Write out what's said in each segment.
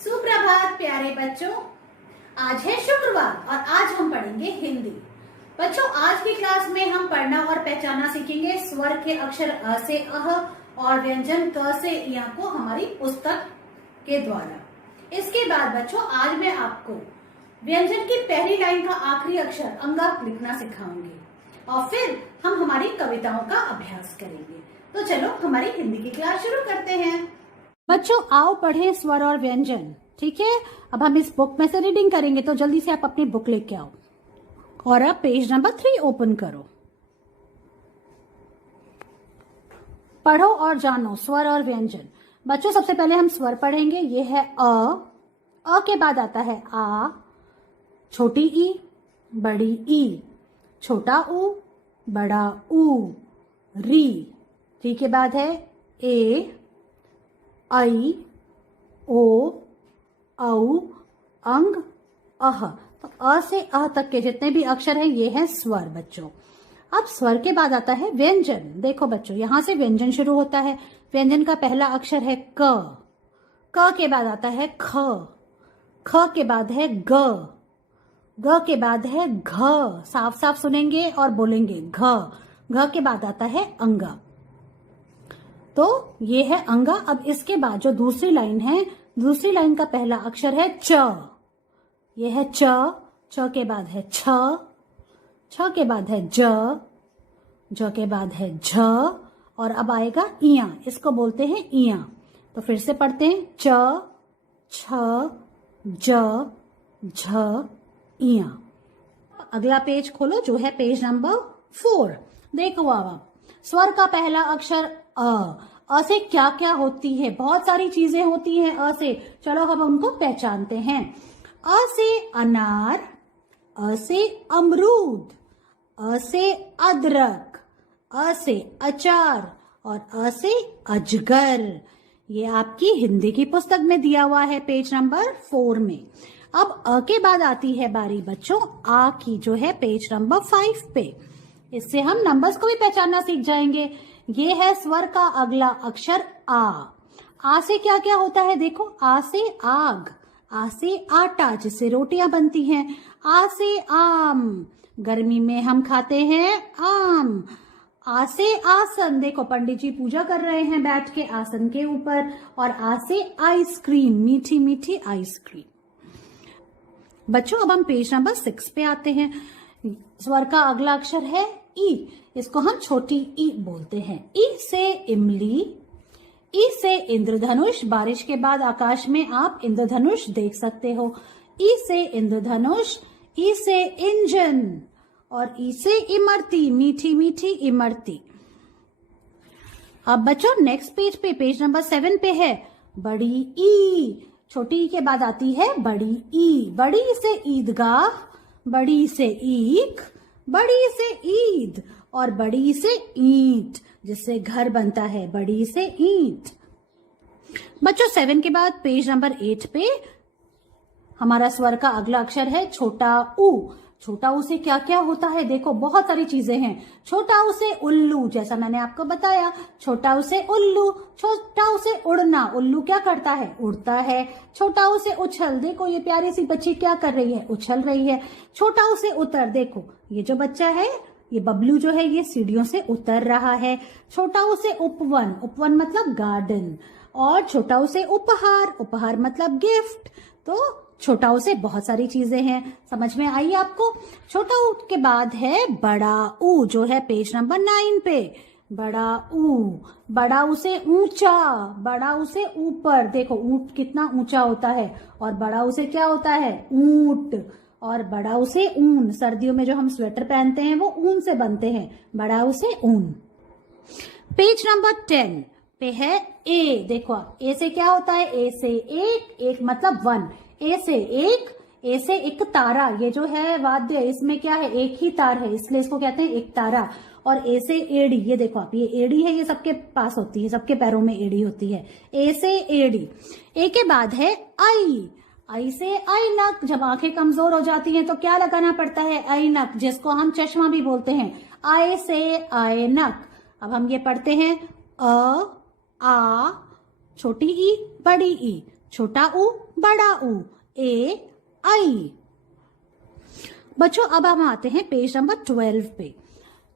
सुप्रभात प्यारे बच्चों। आज है शुक्रवार और आज हम पढ़ेंगे हिंदी। बच्चों, आज की क्लास में हम पढ़ना और पहचानना सीखेंगे स्वर के अक्षर अ से अह और व्यंजन क से य को हमारी पुस्तक के द्वारा। इसके बाद बच्चों आज मैं आपको व्यंजन की पहली लाइन का आखिरी अक्षर अंगा लिखना सिखाऊंगी और फिर हम हमारी कविताओं का अभ्यास करेंगे। तो चलो हमारी हिंदी की क्लास शुरू करते हैं। बच्चों आओ पढ़ें स्वर और व्यंजन। ठीक है, अब हम इस बुक में से रीडिंग करेंगे, तो जल्दी से आप अपनी बुक लेके आओ और अब पेज नंबर 3 ओपन करो। पढ़ो और जानो स्वर और व्यंजन। बच्चों सबसे पहले हम स्वर पढ़ेंगे। ये है अ के बाद आता है आ, छोटी ई, बड़ी ई, छोटा ऊ, बड़ा ऊ, री। री के बाद है ए, आई, ओ, औ, अंग, अह। तो अ से अह तक के जितने भी अक्षर हैं ये है स्वर बच्चों। अब स्वर के बाद आता है व्यंजन। देखो बच्चों यहां से व्यंजन शुरू होता है। व्यंजन का पहला अक्षर है क के बाद आता है ख के बाद है ग के बाद है घ। साफ साफ सुनेंगे और बोलेंगे घ के बाद आता है अंगा। तो ये है अंगा। अब इसके बाद जो दूसरी लाइन है, दूसरी लाइन का पहला अक्षर है च। ये है च के बाद है छ के बाद है ज के बाद है झ और अब आएगा इया। इसको बोलते हैं इया। तो फिर से पढ़ते हैं च, छ, ज, झ, इया। अगला पेज खोलो जो है पेज नंबर 4। देखो अब स्वर का पहला अक्षर अ से क्या क्या होती है? बहुत सारी चीजें होती हैं अ से। चलो अब उनको पहचानते हैं। अ से अनार, अ से अमरूद, अ से अदरक, अ से अचार और अ से अजगर। ये आपकी हिंदी की पुस्तक में दिया हुआ है पेज नंबर 4 में। अब अ के बाद आती है बारी बच्चों आ की, जो है पेज नंबर 5 पे। इससे हम नंबर्स को भी पहचानना सीख जाएंगे। ये है स्वर का अगला अक्षर आ से क्या क्या होता है? देखो आ से आग, आ से आटा जिससे रोटियां बनती हैं, आ से आम, गर्मी में हम खाते हैं आम। आ से आसन, देखो पंडित जी पूजा कर रहे हैं बैठ के आसन के ऊपर। और आ से आइसक्रीम, मीठी मीठी आइसक्रीम। बच्चों अब हम पेज नंबर 6 पे आते हैं। स्वर का अगला अक्षर है ई। इसको हम छोटी ई बोलते हैं। ई से इमली, ई से इंद्रधनुष। बारिश के बाद आकाश में आप इंद्रधनुष देख सकते हो। ई से इंद्रधनुष, ई से इंजन और ई से इमरती, मीठी मीठी इमरती। अब बच्चों नेक्स्ट पेज पे, पेज नंबर 7 पे है बड़ी ई। छोटी ई के बाद आती है बड़ी ई। बड़ी से ईदगाह, बड़ी से ईख, बड़ी से ईद और बड़ी से ईंट जिससे घर बनता है, बड़ी से ईंट। बच्चों 7 के बाद पेज नंबर 8 पे हमारा स्वर का अगला अक्षर है छोटा ऊ। छोटा ऊ से क्या क्या होता है? देखो बहुत सारी चीजें हैं। छोटा ऊ से उल्लू, जैसा मैंने आपको बताया। छोटा ऊ से उल्लू, छोटा ऊ से उड़ना। उल्लू क्या करता है? उड़ता है। छोटा ऊ से उछल, देखो ये प्यारी सी बच्ची क्या कर रही है? उछल रही है। छोटा ऊ से उतर, देखो ये जो बच्चा है, ये बबलू जो है, ये सीढ़ियों से उतर रहा है। छोटा ऊ से उपवन, उपवन मतलब गार्डन। और छोटा ऊ से उपहार, उपहार मतलब गिफ्ट। तो छोटा ऊ से बहुत सारी चीजें हैं। समझ में आई आपको? छोटा ऊ के बाद है बड़ा ऊ, जो है पेज नंबर 9 पे। बड़ा ऊ, बड़ा ऊ से ऊंचा, बड़ा ऊ से ऊपर। देखो ऊंट कितना ऊंचा होता है। और बड़ा ऊ से क्या होता है? ऊंट। और बड़ा ऊ से ऊन, सर्दियों में जो हम स्वेटर पहनते हैं वो ऊन से बनते हैं। बड़ा ऊ से ऊन। पेज नंबर 10 पे है ए। देखो ए से क्या होता है? ए से एक मतलब 1। ए से एक, ए से एक तारा। ये जो है वाद्य, इसमें क्या है? एक ही तार है, इसलिए इसको कहते हैं एक तारा। और ए से एड़ी, ये देखो आप, ये एड़ी है, ये सबके पास होती है, सबके पैरों में एड़ी होती है। ए से एड़ी। ए के बाद है आई। आई से ऐनक। जब आंखें कमजोर हो जाती हैं तो क्या लगाना पड़ता है? ऐनक, जिसको हम चश्मा भी बोलते हैं। आए से ऐनक। अब हम ये पढ़ते हैं अ, आ, छोटी ई, बड़ी ई। छोटा ऊ बड़ा ऊ, ए आई। बच्चों अब हम आते हैं पेज नंबर 12 पे,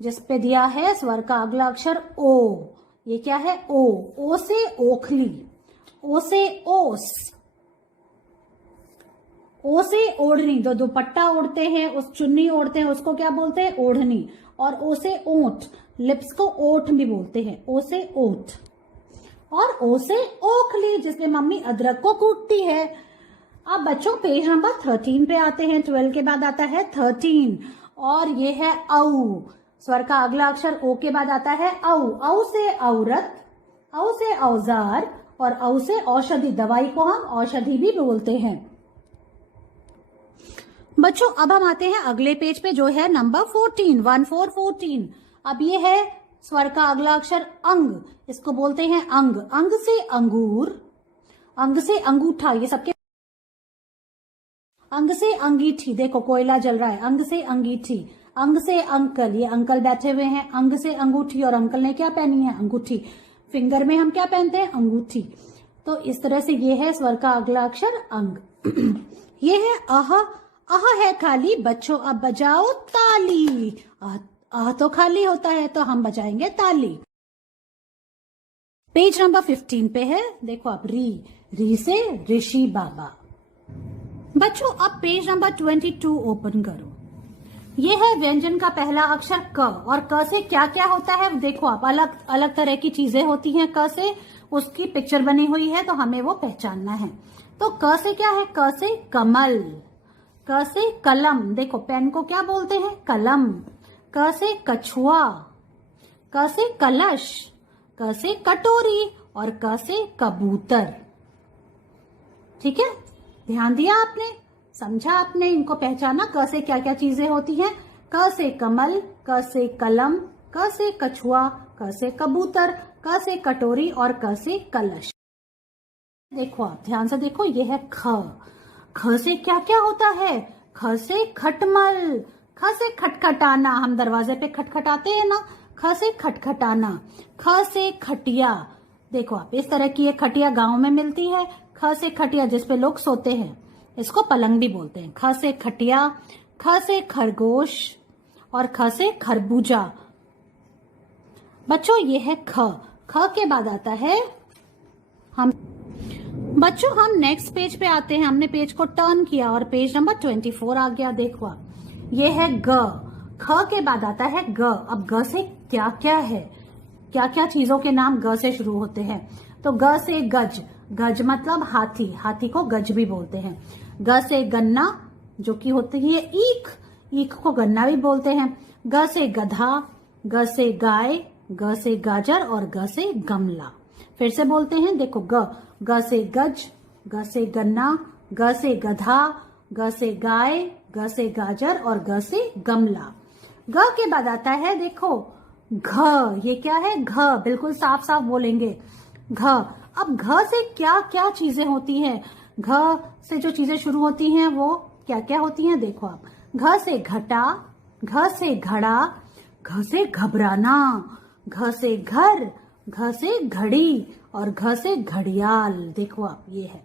जिस पे दिया है स्वर का अगला अक्षर ओ। ये क्या है? ओ। ओ से ओखली, ओ से ओस, ओ से ओढ़नी, जो दुपट्टा ओढ़ते हैं, उस चुन्नी ओढ़ते हैं, उसको क्या बोलते हैं? ओढ़नी। और ओ से ओठ, लिप्स को ओठ भी बोलते हैं, ओ से ओठ। और ओ से ओखली, जिसमें मम्मी अदरक को कूटती है। अब बच्चों पेज नंबर 13 पे आते हैं। 12 के बाद आता है 13 और ये है औ। स्वर का अगला अक्षर ओ के बाद आता है औ। औ से औरत, औ से औजार और औ से औषधि। दवाई को हम औषधि भी बोलते हैं। बच्चों अब हम आते हैं अगले पेज पे, जो है नंबर 14, 14। अब ये है स्वर का अगला अक्षर अंग। इसको बोलते हैं अंग। अंग से अंगूर, अंग से अंगूठा, ये सबके। अंग से अंगीठी, देखो कोयला जल रहा है, अंग से अंगीठी। अंग से अंकल, ये अंकल बैठे हुए हैं। अंग से अंगूठी, और अंकल ने क्या पहनी है? अंगूठी। फिंगर में हम क्या पहनते हैं? अंगूठी। तो इस तरह से ये है स्वर का अगला अक्षर अंग। ये है अह। अह है खाली, बच्चों अब बजाओ ताली। अह तो खाली होता है, तो हम बजाएंगे ताली। पेज नंबर 15 पे है, देखो अब री। री से ऋषि बाबा। बच्चों अब पेज नंबर 22 ओपन करो। ये है व्यंजन का पहला अक्षर क। और क से क्या क्या होता है देखो आप, अलग अलग तरह की चीजें होती हैं क से, उसकी पिक्चर बनी हुई है, तो हमें वो पहचानना है। तो क से क्या है? क से कमल, क से कलम, देखो पेन को क्या बोलते हैं? कलम। क से कछुआ, क से कलश, क से कटोरी और क से कबूतर। ठीक है, ध्यान दिया आपने, समझा आपने, इनको पहचाना क से क्या क्या चीजें होती हैं। क से कमल, क से कलम, क से कछुआ, क से कबूतर, क से कटोरी और क से कलश। देखो आप ध्यान से देखो, ये है ख। ख से क्या क्या होता है? ख से खटमल, ख से खटखटाना, हम दरवाजे पे खटखटाते हैं ना, ख से खटखटाना। ख से खटिया, देखो आप इस तरह की एक खटिया गांव में मिलती है। ख से खटिया, जिसपे लोग सोते हैं, इसको पलंग भी बोलते हैं। ख से खटिया। ख से खरगोश और ख से खरबूजा। बच्चों ये है ख। ख के बाद आता है हम। बच्चों हम नेक्स्ट पेज पे आते हैं। हमने पेज को टर्न किया और पेज नंबर 24 आ गया। देखो आप, ये है ग। ख के बाद आता है ग। अब ग से क्या क्या है, क्या क्या चीजों के नाम ग से शुरू होते हैं? तो ग से गज, गज मतलब हाथी, हाथी को गज भी बोलते हैं। ग से गन्ना, जो कि होती है ईख, ईख को गन्ना भी बोलते हैं। ग से गधा, ग से गाय, ग से गाजर और ग से गमला। फिर से बोलते हैं, देखो ग। ग से गज, ग से गन्ना, ग से गधा, ग से गाय, ग से गाजर और ग से गमला। ग के बाद आता है देखो घ। ये क्या है? घ, बिल्कुल साफ साफ बोलेंगे, घ। अब घ से क्या क्या चीजें होती हैं? घ से जो चीजें शुरू होती हैं वो क्या क्या होती हैं? देखो आप, घ से घटा, घ से घड़ा, घ से घबराना, घ से घर, घ से घड़ी और घ से घड़ियाल। देखो आप, ये है।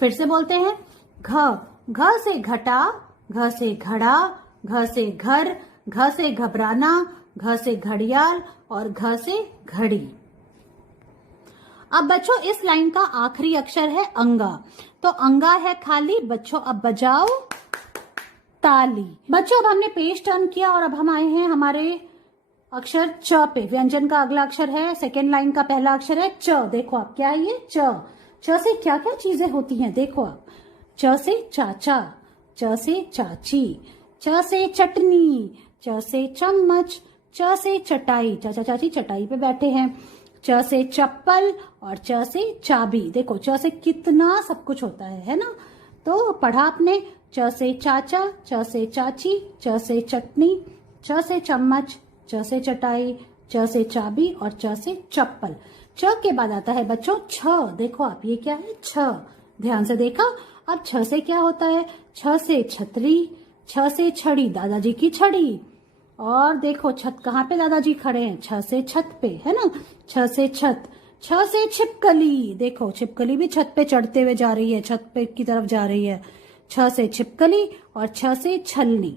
फिर से बोलते हैं, घ। घ से घटा, घ से घड़ा, घ से घर, घ से घबराना, घ से घड़ियाल और घ से घड़ी। अब बच्चों इस लाइन का आखिरी अक्षर है अंगा। तो अंगा है खाली, बच्चों अब बजाओ ताली। बच्चों अब हमने पेज टर्न किया और अब हम आए हैं हमारे अक्षर च पे। व्यंजन का अगला अक्षर है, सेकेंड लाइन का पहला अक्षर है च। देखो आप, क्या है ये? च। च से क्या क्या चीजें होती हैं? देखो आप, च से चाचा, च से चाची, च से चटनी, च से चम्मच, च से चटाई, चाचा चाची चटाई पे बैठे हैं। च से चप्पल और च से चाबी। देखो च से कितना सब कुछ होता है ना? तो पढ़ा आपने, च से चाचा, च से चाची, च से चटनी, च से चम्मच, च से चटाई, च से चाबी और च से चप्पल। च के बाद आता है बच्चों छ। देखो आप, ये क्या है? छ। ध्यान से देखा। अब छ से क्या होता है? छ से छतरी, छ से छड़ी, दादाजी की छड़ी। और देखो छत कहाँ पे दादाजी खड़े हैं? छ से छत पे, है ना? छ से छत। छ से छिपकली, देखो छिपकली भी छत पे चढ़ते हुए जा रही है, छत पे की तरफ जा रही है। छ से छिपकली और छ से छलनी।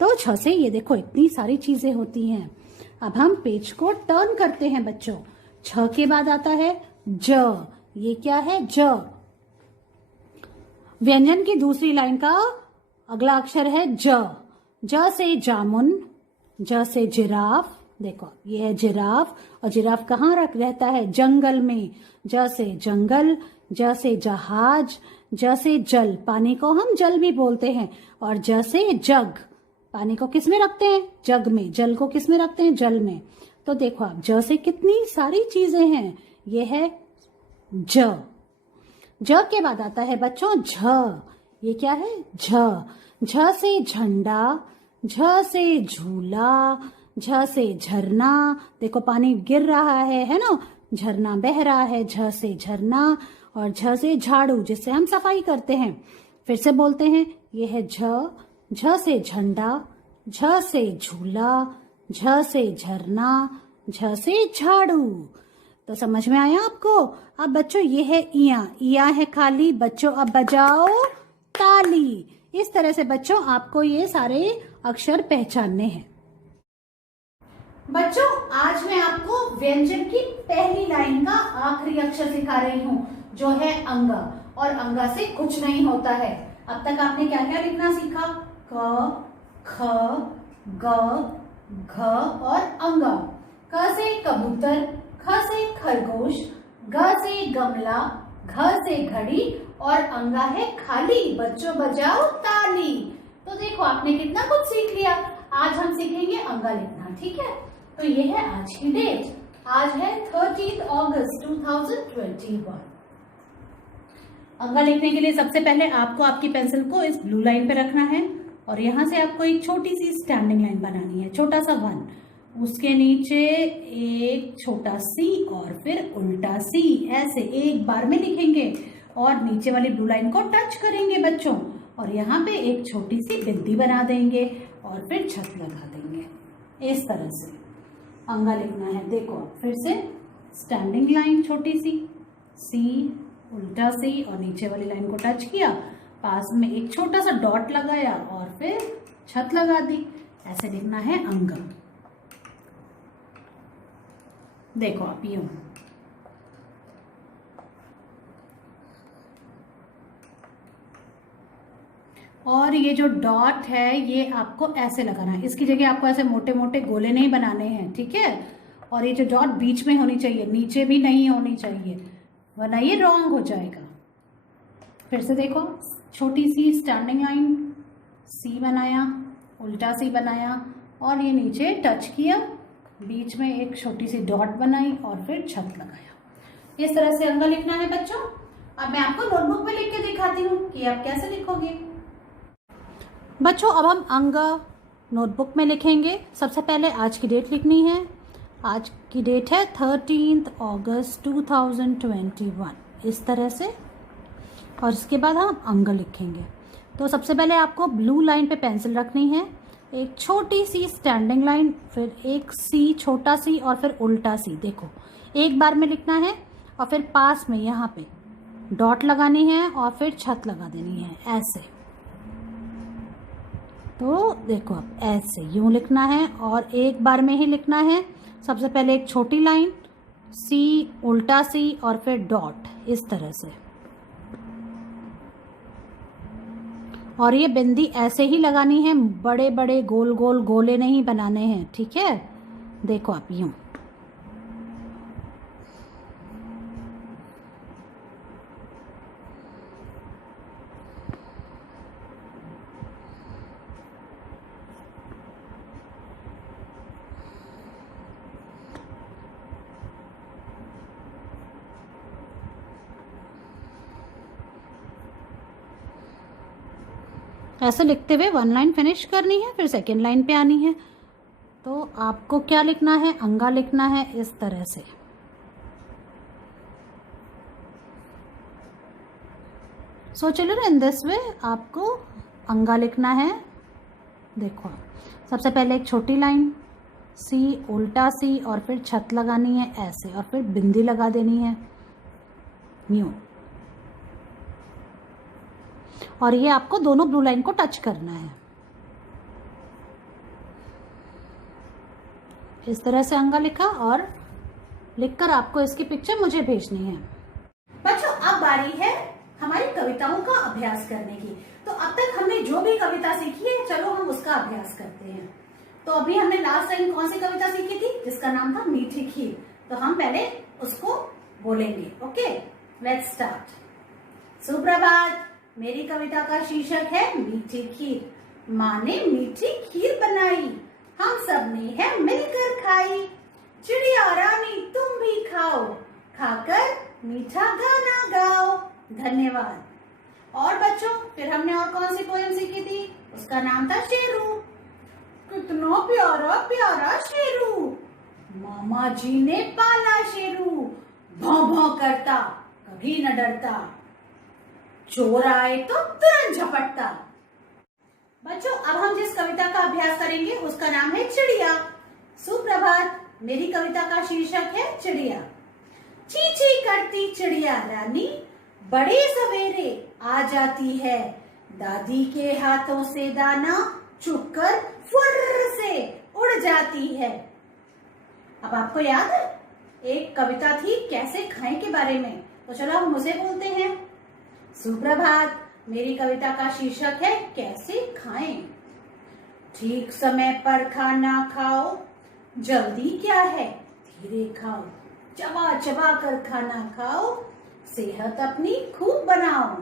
तो छ से ये देखो इतनी सारी चीजें होती हैं। अब हम पेज को टर्न करते हैं बच्चों। छ के बाद आता है ज, ये क्या है ज। व्यंजन की दूसरी लाइन का अगला अक्षर है ज। ज से जामुन, ज से जिराफ, देखो ये है जिराफ और जिराफ कहाँ रहता है, जंगल में। ज से जंगल, ज से जहाज, ज से जल, पानी को हम जल भी बोलते हैं। और ज से जग, पानी को किस में रखते हैं, जग में। जल को किस में रखते हैं, जल में। तो देखो आप ज से कितनी सारी चीजें हैं। ये है ज। ज के बाद आता है बच्चों झ, ये क्या है झ। झ से झंडा, झ से झूला, झ से झरना, देखो पानी गिर रहा है ना, झरना बह रहा है। झ से झरना और झ से झाड़ू, जिससे हम सफाई करते हैं। फिर से बोलते हैं, ये है झ। झ से झंडा, झ से झूला, झ से झरना, झ से झाड़ू। तो समझ में आया आपको। अब बच्चों ये है इया, इया है खाली। बच्चों अब बजाओ ताली। इस तरह से बच्चों आपको ये सारे अक्षर पहचानने हैं। बच्चों आज मैं आपको व्यंजन की पहली लाइन का आखिरी अक्षर सिखा रही हूँ, जो है अंगा। और अंगा से कुछ नहीं होता है। अब तक आपने क्या क्या लिखना सीखा, क, ख, ग, घ और अंगा। क से कबूतर, ख से खरगोश, ग से गमला, घ से घड़ी और अंगा है खाली। बच्चों बजाओ ताली। तो देखो आपने कितना कुछ सीख लिया। आज हम सीखेंगे अंगा लिखना, ठीक है। तो ये है आज की डेट। आज है 13 अगस्त 2021। अंगा लिखने के लिए सबसे पहले आपको आपकी पेंसिल को इस ब्लू लाइन पे रखना है और यहाँ से आपको एक छोटी सी स्टैंडिंग लाइन बनानी है, छोटा सा 1। उसके नीचे एक छोटा सी और फिर उल्टा सी, ऐसे एक बार में लिखेंगे और नीचे वाली ब्लू लाइन को टच करेंगे बच्चों। और यहाँ पे एक छोटी सी बिंदी बना देंगे और फिर छत लगा देंगे। इस तरह से अंगा लिखना है। देखो फिर से स्टैंडिंग लाइन छोटी सी, उल्टा सी और नीचे वाली लाइन को टच किया, पास में एक छोटा सा डॉट लगाया और फिर छत लगा दी। ऐसे लिखना है अंगा। देखो आप यूं। और ये जो डॉट है ये आपको ऐसे लगाना है, इसकी जगह आपको ऐसे मोटे मोटे गोले नहीं बनाने हैं, ठीक है। और ये जो डॉट बीच में होनी चाहिए, नीचे भी नहीं होनी चाहिए, वरना ये रॉन्ग हो जाएगा। फिर से देखो छोटी सी स्टैंडिंग लाइन, सी बनाया, उल्टा सी बनाया और ये नीचे टच किया, बीच में एक छोटी सी डॉट बनाई और फिर छत लगाया। इस तरह से अंगा लिखना है बच्चों। अब मैं आपको नोटबुक में लिख के दिखाती हूँ कि आप कैसे लिखोगे। बच्चों अब हम अंगा नोटबुक में लिखेंगे। सबसे पहले आज की डेट लिखनी है। आज की डेट है 13 अगस्त 2021, इस तरह से। और इसके बाद हम अंगा लिखेंगे। तो सबसे पहले आपको ब्लू लाइन पे पेंसिल रखनी है, एक छोटी सी स्टैंडिंग लाइन, फिर एक सी, छोटा सी और फिर उल्टा सी। देखो एक बार में लिखना है और फिर पास में यहाँ पे डॉट लगानी है और फिर छत लगा देनी है, ऐसे। तो देखो अब ऐसे यूं लिखना है और एक बार में ही लिखना है। सबसे पहले एक छोटी लाइन, सी, उल्टा सी और फिर डॉट, इस तरह से। और ये बिंदी ऐसे ही लगानी है, बड़े बड़े गोल गोल गोले नहीं बनाने हैं, ठीक है। देखो आप यूं। ऐसे लिखते हुए 1 लाइन फिनिश करनी है, फिर सेकेंड लाइन पे आनी है। तो आपको क्या लिखना है, अंगा लिखना है इस तरह से। So children in this way आपको अंगा लिखना है। देखो सबसे पहले एक छोटी लाइन, सी उल्टा सी और फिर छत लगानी है ऐसे और फिर बिंदी लगा देनी है न्यू। और ये आपको दोनों ब्लू लाइन को टच करना है। इस तरह से अंगा लिखा और लिखकर आपको इसकी पिक्चर मुझे भेजनी है। बच्चों अब बारी है हमारी कविताओं का अभ्यास करने की। तो अब तक हमने जो भी कविता सीखी है चलो हम उसका अभ्यास करते हैं। तो अभी हमने लास्ट टाइम कौन सी कविता सीखी थी जिसका नाम था मीठी खीर। तो हम पहले उसको बोलेंगे। Okay let's start. सुप्रभात, मेरी कविता का शीर्षक है मीठी खीर। माँ ने मीठी खीर बनाई, हम सब ने है मिलकर खाई। चिड़िया रानी तुम भी खाओ, खाकर मीठा गाना गाओ। धन्यवाद। और बच्चों फिर हमने और कौन सी पोएम सीखी थी, उसका नाम था शेरू। कितना प्यारा प्यारा शेरू, मामा जी ने पाला शेरू। भौं भौं करता कभी न डरता, चोर आए तो तुरंत झपटता। बच्चों अब हम जिस कविता का अभ्यास करेंगे उसका नाम है चिड़िया। सुप्रभात, मेरी कविता का शीर्षक है चिड़िया। ची ची करती चिड़िया रानी, बड़े सवेरे आ जाती है। दादी के हाथों से दाना चुपकर फुर्र से उड़ जाती है। अब आपको याद है एक कविता थी कैसे खाएं के बारे में, तो चलो हम उसे बोलते हैं। सुप्रभात, मेरी कविता का शीर्षक है कैसे खाएं। ठीक समय पर खाना खाओ, जल्दी क्या है धीरे खाओ। चबा चबा कर खाना खाओ, सेहत अपनी खूब बनाओ।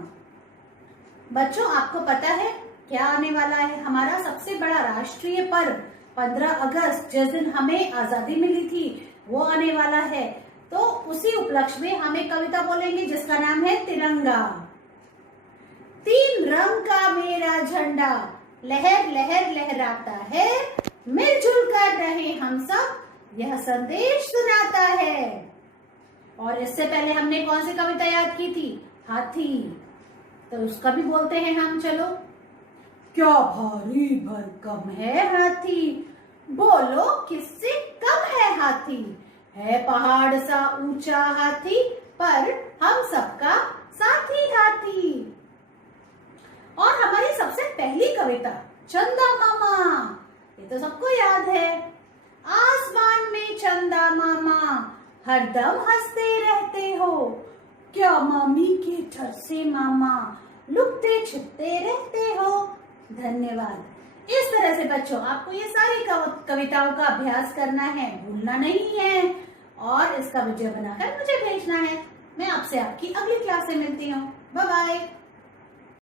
बच्चों आपको पता है क्या आने वाला है हमारा सबसे बड़ा राष्ट्रीय पर्व 15 अगस्त, जिस दिन हमें आजादी मिली थी वो आने वाला है। तो उसी उपलक्ष्य में हम एक कविता बोलेंगे जिसका नाम है तिरंगा। तीन रंग का मेरा झंडा, लहर लहर लहराता है। मिलजुल कर रहे हम सब, यह संदेश सुनाता है। और इससे पहले हमने कौन सी कविता याद की थी, हाथी। तो उसका भी बोलते हैं हम, चलो। क्या भारी भरकम है हाथी, बोलो किससे कम है हाथी। है पहाड़ सा ऊंचा हाथी, पर हम सबका साथी हाथी। और हमारी सबसे पहली कविता चंदा मामा, ये तो सबको याद है। आसमान में चंदा मामा, हरदम हंसते रहते हो। क्या मामी के डर से मामा, लुकते छिपते रहते हो। धन्यवाद। इस तरह से बच्चों आपको ये सारी कविताओं का अभ्यास करना है, भूलना नहीं है और इसका वीडियो बनाकर मुझे भेजना है। मैं आपसे आपकी अगली क्लास से मिलती हूँ। Bye bye.